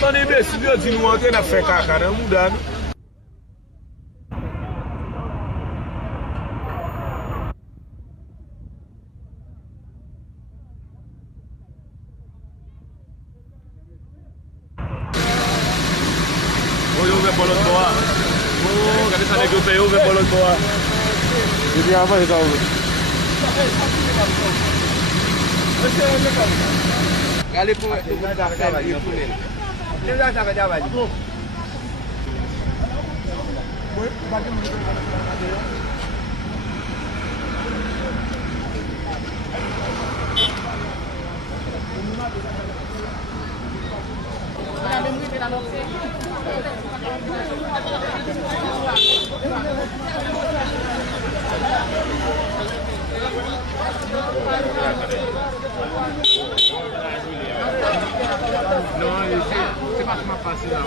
Tony decidiu de não ter na fé cara mudando. Olha o bolão boa. Oh, cadê essa nega eu peguei o bolão boa. Ele já vai dar o Galé pour faire la tunnel. Déjà ça va déjà aller. Non, c'est vachement facile à